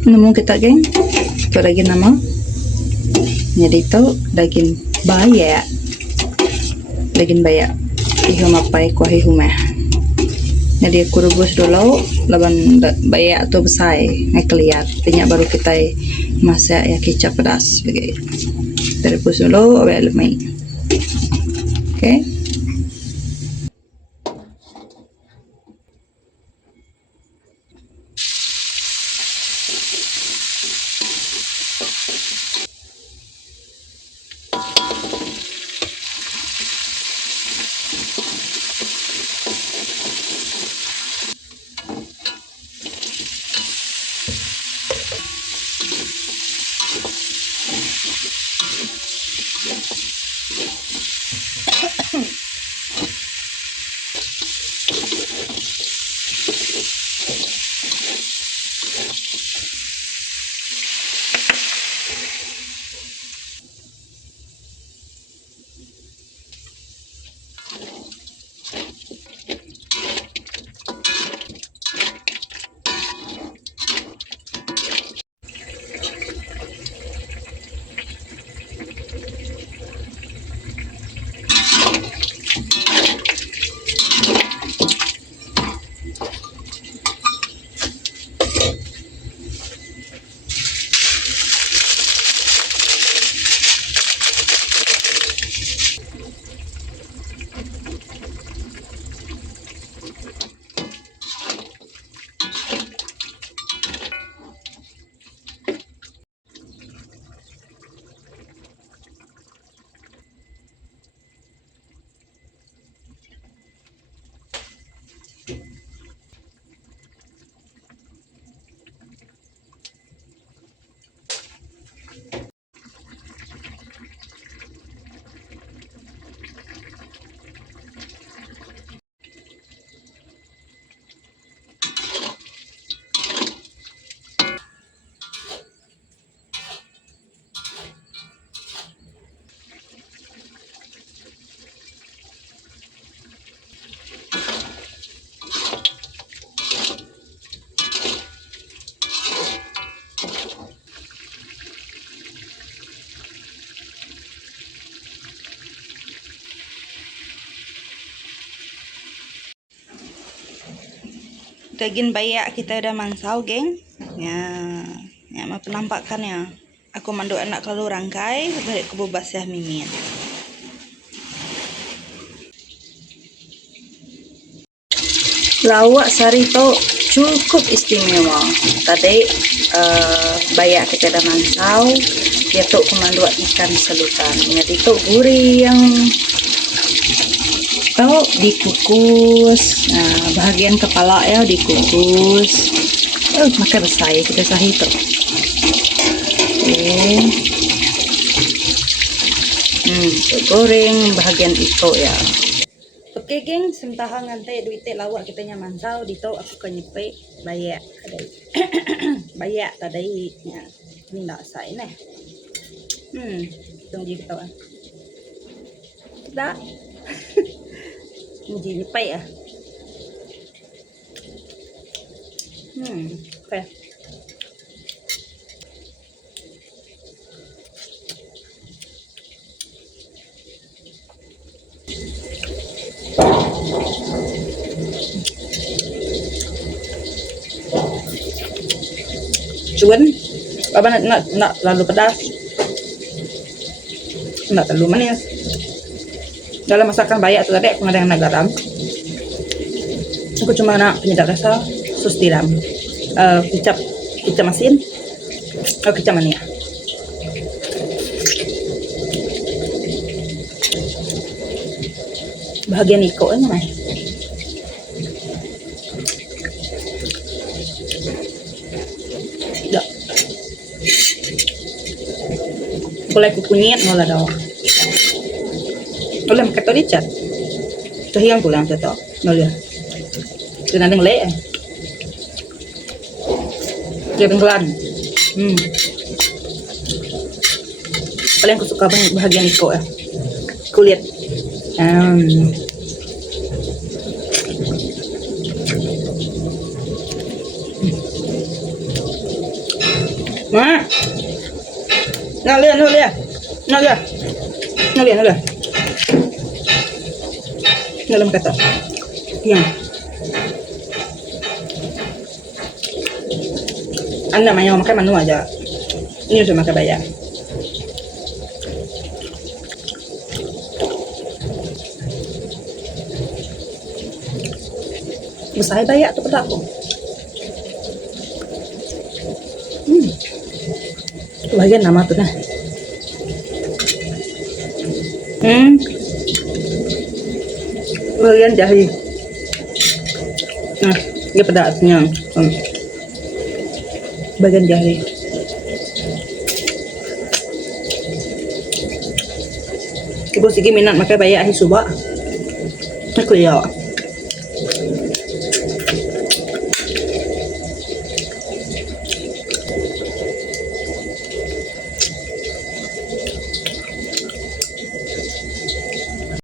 Nemu kita geng, ito lagi nama. Nya dito daging baya. Daging baya. Ihu mapai kuah ihu meh. Jadi aku rebus dulu laban baya atau besai ngekeliat. Tinyak baru kita masak ya kicap pedas begitu. Rebus dulu awal lemai. Oke. Daging bayak kita udah mansau, geng. Ya mah penampakannya. Aku mandu anak kalau rangkai, balik ke bubas ya mimin. Lawak sarito cukup istimewa. Tadi bayak kita udah mansau, dia tuh kemandu ikan selutan. Jadi itu gurih yang atau dikukus. Nah, bahagian kepala ya dikukus. Maka besar kita sahih itu. Oke. Goreng bahagian itu ya. Oke, geng, sentahan ngantai duitnya lawak kita nyaman dito aku kenyepe bayak tadi. Bayak tadi nya. Ini ndak sai neh. Tunggu kita. Dah. Hindi nipay ah. Okay. Cuan, apa nak terlalu pedas, nak terlalu manis. Dalam masakan bayak itu tadi aku nggak ada yang garam. Aku cuma nak penyedap rasa, sus tiram, kicap asin, kicap mania. Bahagian iko nya mah. Tidak. Boleh kukunyit nolah dah. Boleh makan tu dicat. Tu hiang pulang tu tu. Nolah. Tu nanti ngelak. Dia penggelan. Paling aku suka banget bahagian iko ya. Kulit. Ma. Nào liền, nào liền. Nào liền. Nào liền, nào liền. Nào làm kata. Yan. Anda mayo makan manu aja. Ini sudah makan banyak. Besar banyak tu pada aku. Bagian nama tu dah. Bagian jahe. Nah, dia pedasnya. Bagian jahe. Ibu sigi minat makan banyak ahi suba. Aku ya.